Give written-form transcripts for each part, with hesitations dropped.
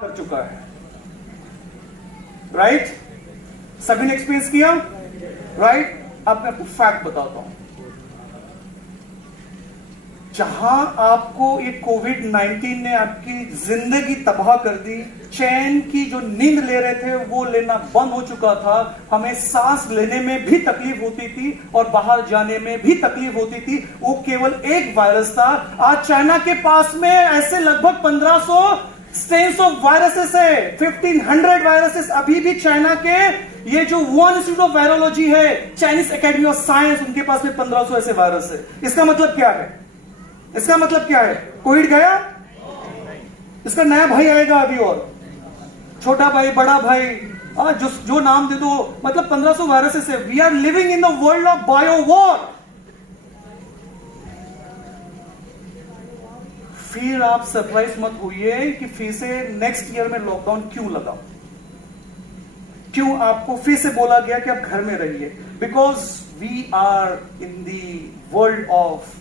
कर चुका है, राइट? सभी ने एक्सपीरियंस किया, राइट? अब मैं आपको फैक्ट बताता हूं। जहां आपको ये कोविड-19 ने आपकी जिंदगी तबाह कर दी, चैन की जो नींद ले रहे थे वो लेना बंद हो चुका था, हमें सांस लेने में भी तकलीफ होती थी और बाहर जाने में भी तकलीफ होती थी, वो केवल एक वायरस था। आज चाइना के पास में ऐसे लगभग 1500 स्ट्रेन्स ऑफ वायरसेस है, 1500 वायरसेस अभी भी चाइना के, ये जो वुहान इंस्टीट्यूट ऑफ वायरोलॉजी है, चाइनीज एकेडमी ऑफ साइंस, उनके पास में 1500 ऐसे वायरस है। इसका मतलब क्या है? इसका मतलब क्या है? कोविड गया, इसका नया भाई आएगा अभी, और छोटा भाई, बड़ा भाई, जो नाम दे दो, मतलब 1500 वायरसेस है। We are living in the world of bio war. फिर आप सरप्राइज मत होइए कि फिर से नेक्स्ट ईयर में लॉकडाउन क्यों लगा, क्यों आपको फिर से बोला गया कि आप घर में रहिए। Because we are in the world of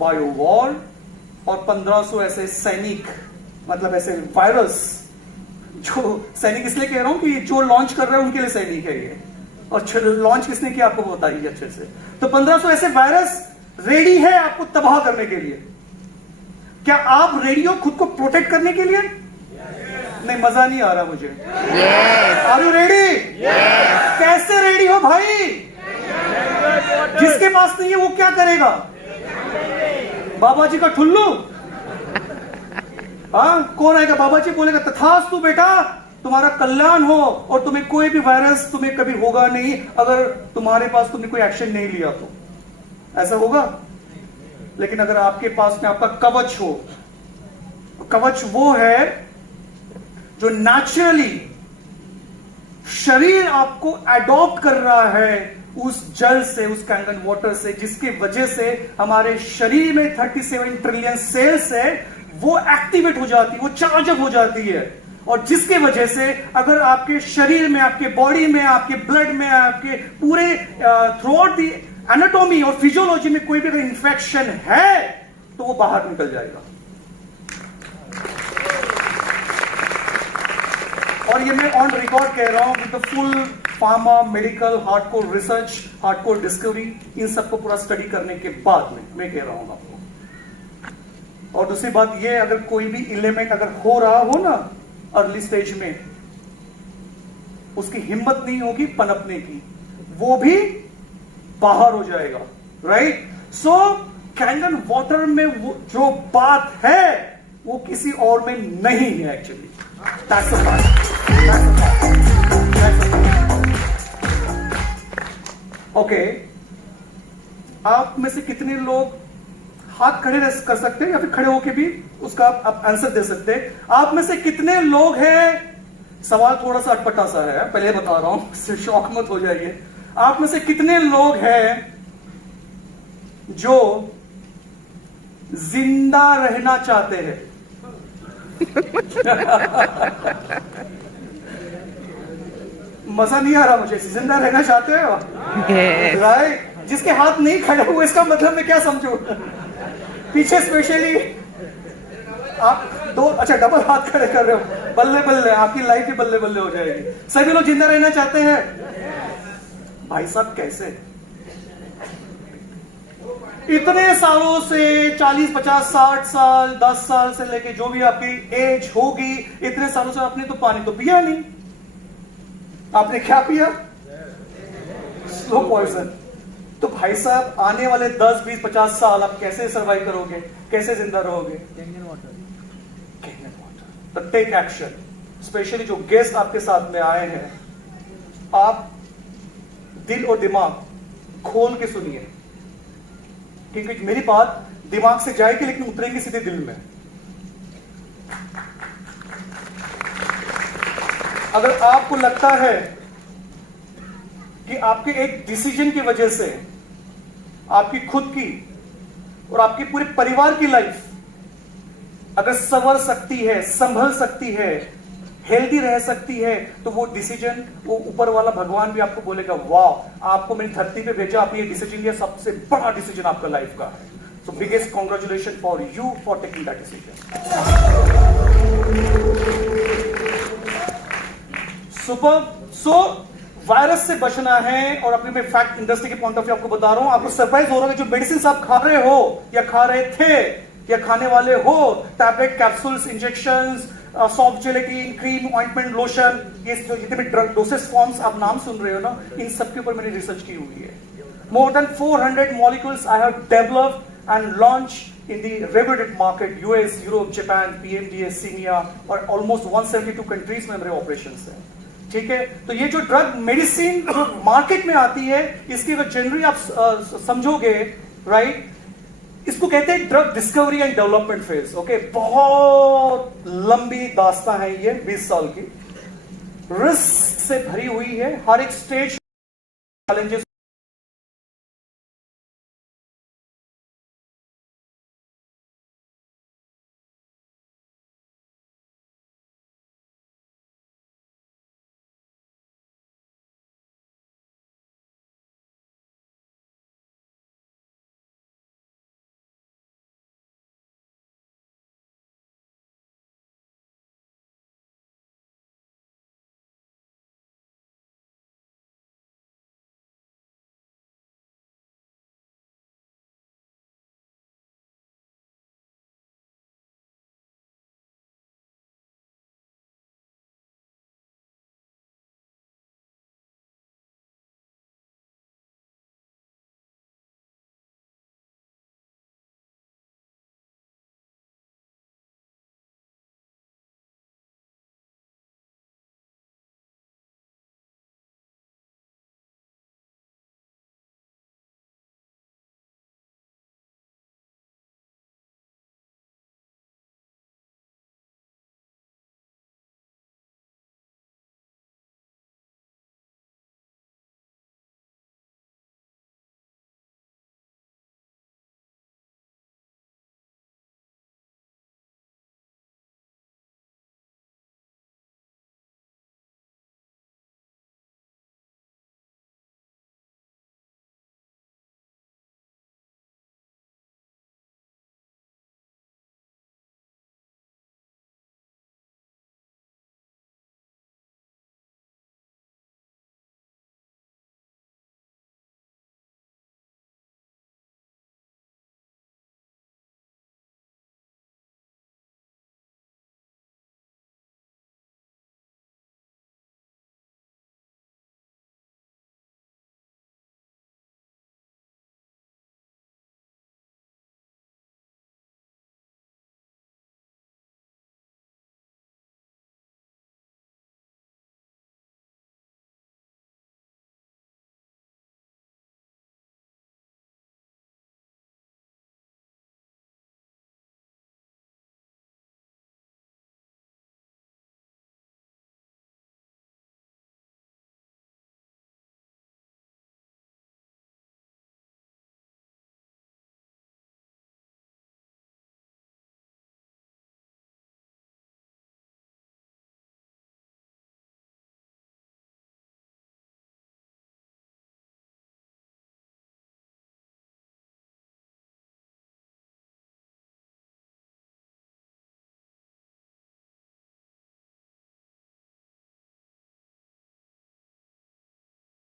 bio war, और 1500 ऐसे सैनिक, मतलब ऐसे वायरस, जो सैनिक इसलिए कह रहा हूं कि जो लॉन्च कर रहे हैं उनके लिए सैनिक है ये, और लॉन्च किसने किया आपको बताइए अच्छे से। तो 1500 ऐसे वायरस रेडी है आपको तबाह करने के लिए। क्या आप रेडी हो खुद को प्रोटेक्ट करने के लिए? नहीं, मजा नहीं आ रहा मुझे। Are you ready? कैसे रेडी हो भाई? जिसके पास नहीं है वो क्या करेगा? बाबा जी का ठुल्लू? हाँ, कौन आएगा? बाबा जी बोलेगा तथास्तु बेटा, तुम्हारा कल्याण हो, और तुम्हें कोई भी वायरस तुम्हें कभी होगा नहीं अगर तुम्हारे पास तुमने कोई एक्शन नहीं लिया तो। ऐसा होगा? लेकिन अगर आपके पास में आपका कवच हो, कवच वो है जो नेचुरली शरीर आपको एडॉप्ट कर रहा है उस जल से, उस कैंगन वाटर से, जिसकी वजह से हमारे शरीर में 37 ट्रिलियन सेल्स है, वो एक्टिवेट हो जाती है, वो चार्ज अप हो जाती है, और जिसके वजह से अगर आपके शरीर में, आपके बॉडी में, आपके ब्लड में, आपके पूरे थ्रू आउट दी एनाटॉमी और फिजियोलॉजी में कोई भी अगर इंफेक्शन है तो वो बाहर निकल जाएगा। और ये मैं ऑन रिकॉर्ड कह रहा हूं with the full pharma, medical, hardcore research, hardcore discovery, इन सबको पूरा स्टडी करने के बाद में मैं कह रहा हूं आपको। और दूसरी बात ये, अगर कोई भी एलिमेंट अगर हो रहा हो ना अर्ली स्टेज में, उसकी हिम्मत नहीं होगी पनपने की, वो भी बाहर हो जाएगा, राइट? सो कैंगन वाटर में वो जो बात है वो किसी और में नहीं है actually. That's the fact. Okay, आप में से कितने लोग हाथ खड़े कर सकते हैं या फिर खड़े होके भी उसका आप आंसर दे सकते हैं? आप में से कितने लोग हैं, सवाल थोड़ा सा अटपटा सा है, पहले बता रहा हूं, इससे शॉक मत हो जाइए। आप में से कितने लोग हैं जो जिंदा रहना चाहते हैं? मजा नहीं आ रहा मुझे। जिंदा रहना चाहते हो, राइट? जिसके हाथ नहीं खड़े हुए, इसका मतलब मैं क्या समझू? पीछे स्पेशली आप दो, अच्छा डबल हाथ खड़े कर रहे हो, बल्ले बल्ले, आपकी लाइफ ही बल्ले बल्ले हो जाएगी। सभी लोग जिंदा रहना चाहते हैं। भाई साहब कैसे? इतने सालों से, 40, 50, 60 साल, 10 साल से लेके जो भी आपकी एज होगी, इतने सालों से आपने तो पानी तो पिया नहीं। आपने क्या पिया? Slow poison. तो भाई साहब आने वाले 10, 20, 50 साल आप कैसे सर्वाइव करोगे? कैसे जिंदा रहोगे? Kangen water. तो टेक एक्शन। स्पेशली जो गेस्ट आपके साथ में आए हैं, आप दिल और दिमाग खोल के सुनिए, क्योंकि मेरी बात दिमाग से जाएगी लेकिन उतरेगी सीधे दिल में। अगर आपको लगता है कि आपके एक डिसीजन की वजह से आपकी खुद की और आपके पूरे परिवार की लाइफ अगर संवर सकती है, संभल सकती है, हेल्दी रह सकती है, तो वो डिसीजन, वो ऊपर वाला भगवान भी आपको बोलेगा वाह, आपको मेरी धरती पे भेजा, आप ये डिसीजन लिया, सबसे बड़ा डिसीजन आपका लाइफ का है। So biggest congratulation for you for taking that decision. Super. So virus से बचना है, और अपने में फैक्ट इंडस्ट्री के पॉइंट ऑफ व्यू आपको बता रहा हूं, आपको सरप्राइज हो रहा है कि जो मेडिसिन आप खा रहे हो या खा रहे थे या खाने वाले हो, tablet, capsules, injections, soft gelatin, cream, ointment, lotion, ये जो जितने भी ड्रग डोसेस फॉर्म्स आप नाम सुन रहे हो ना, इन सब के ऊपर मैंने रिसर्च की हुई है। More than 400 molecules I have developed and launched in the regulated market, US, Europe, Japan, PMDA, CEMEA, और almost 172 countries में मेरे operations हैं। ठीक है, तो ये जो ड्रग मेडिसिन जो मार्केट में आती है, इसकी अगर जनरली आप समझोगे, राइट, इसको कहते हैं drug discovery and development phase. Okay, बहुत लंबी दास्तां है ये, 20 साल की, रिस्क से भरी हुई है, हर एक स्टेज चैलेंजेस।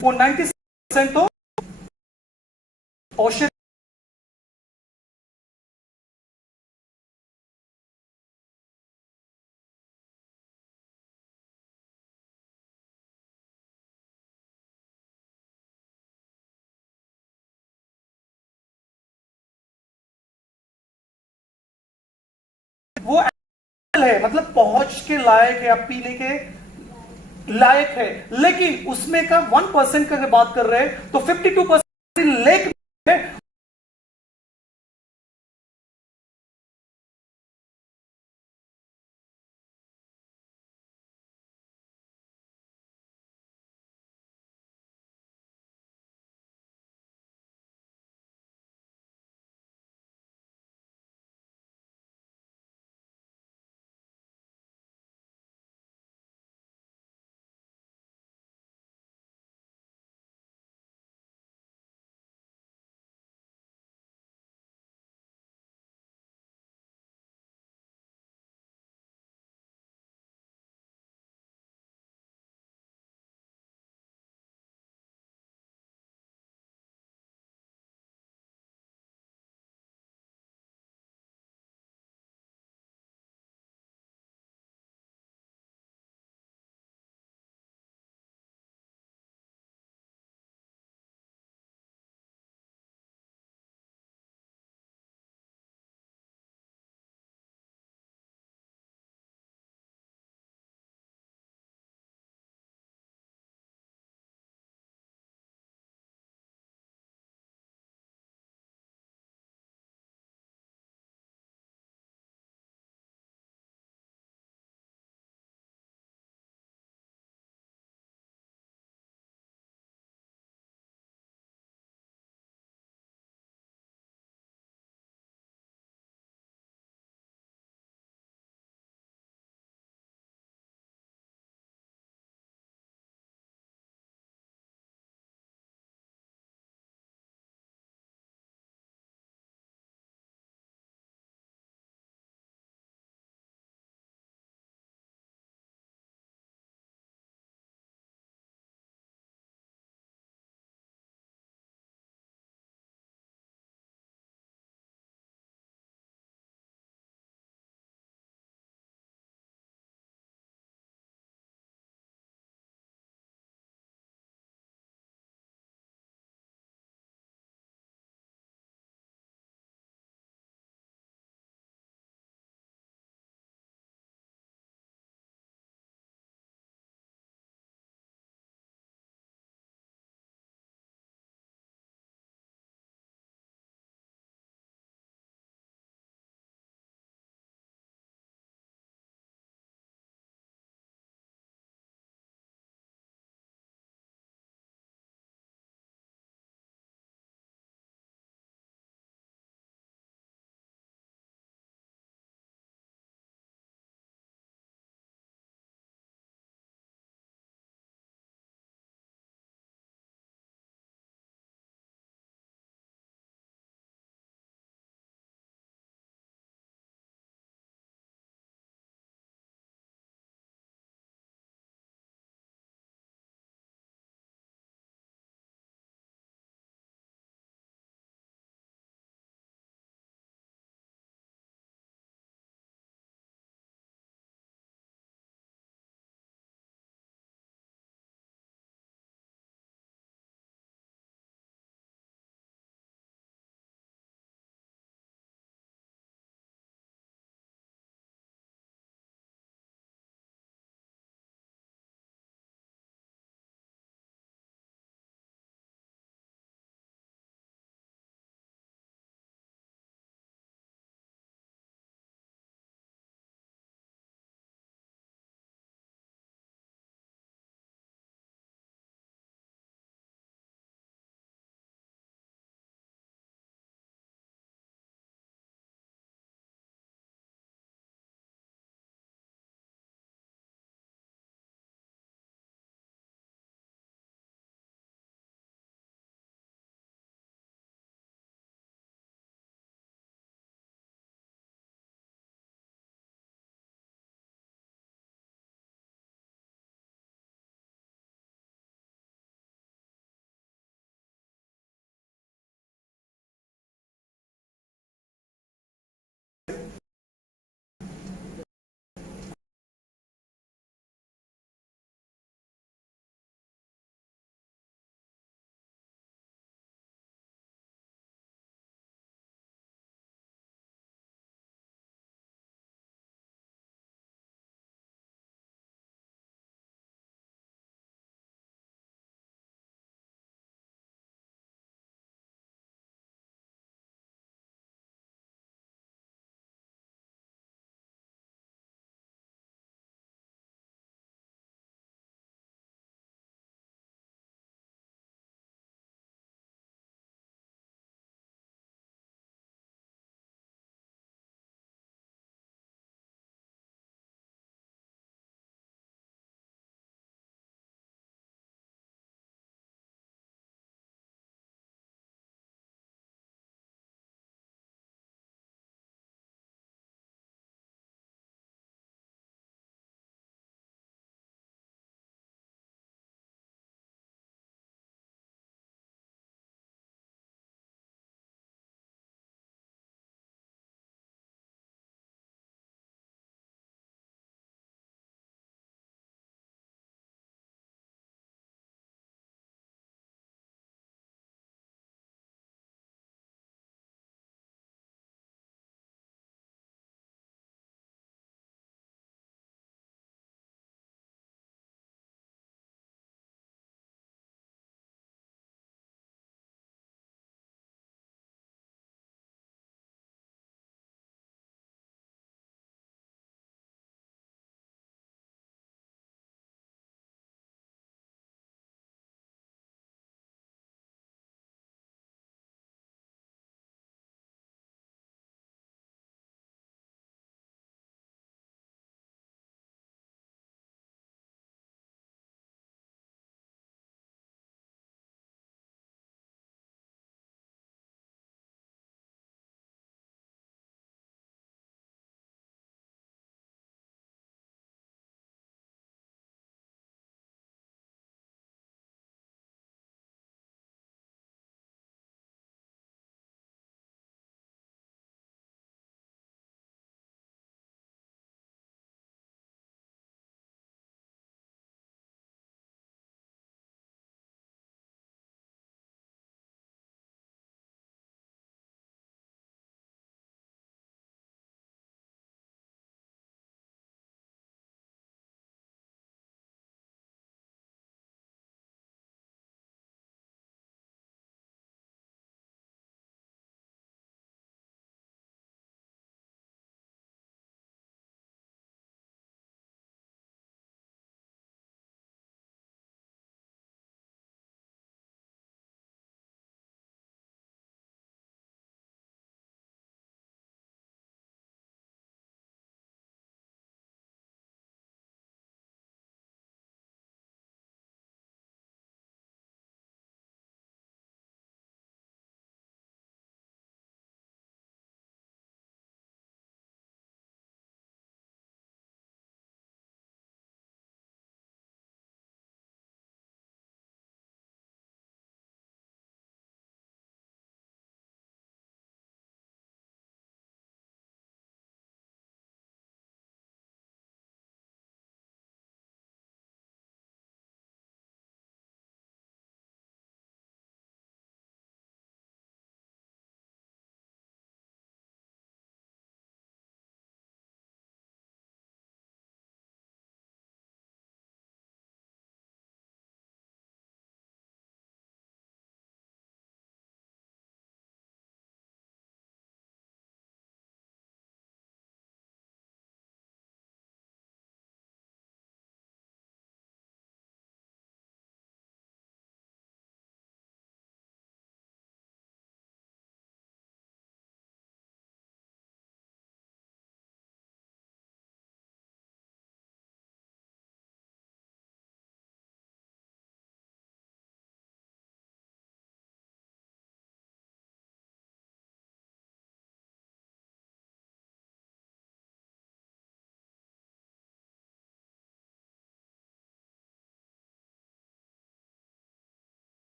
वो 90% तो औषध वो है, मतलब पहुंच के लायक है, आप पीने के लायक है, लेकिन उसमें का 1% का अगर बात कर रहे हैं तो 52% लेक है।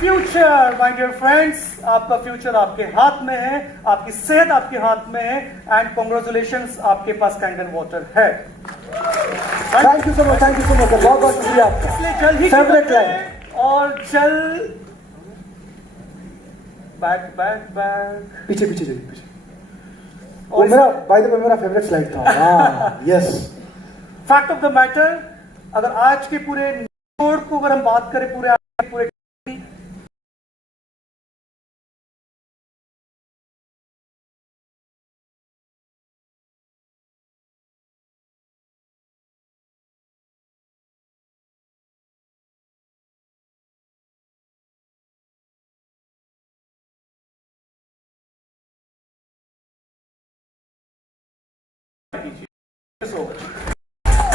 फ्यूचर माय डियर फ्रेंड्स, आपका फ्यूचर आपके हाथ में है, आपकी सेहत आपके हाथ में है, एंड कॉन्ग्रेचुलेशंस, आपके पास कैंडन वाटर है। Thank you so much, thank you so much, बहुत बहुत शुक्रिया आपका। इसलिए जल ही फेवरेट लाइन और चल बैक बैक बैक पीछे पीछे चलिए पीछे। और मेरा बाय द वे मेरा फेवरेट स्लाइड था। हाँ yes. Fact of the matter, अगर आज के पूरे कोड को अगर हम बात करें पूरे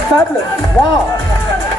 Fabulous. Wow.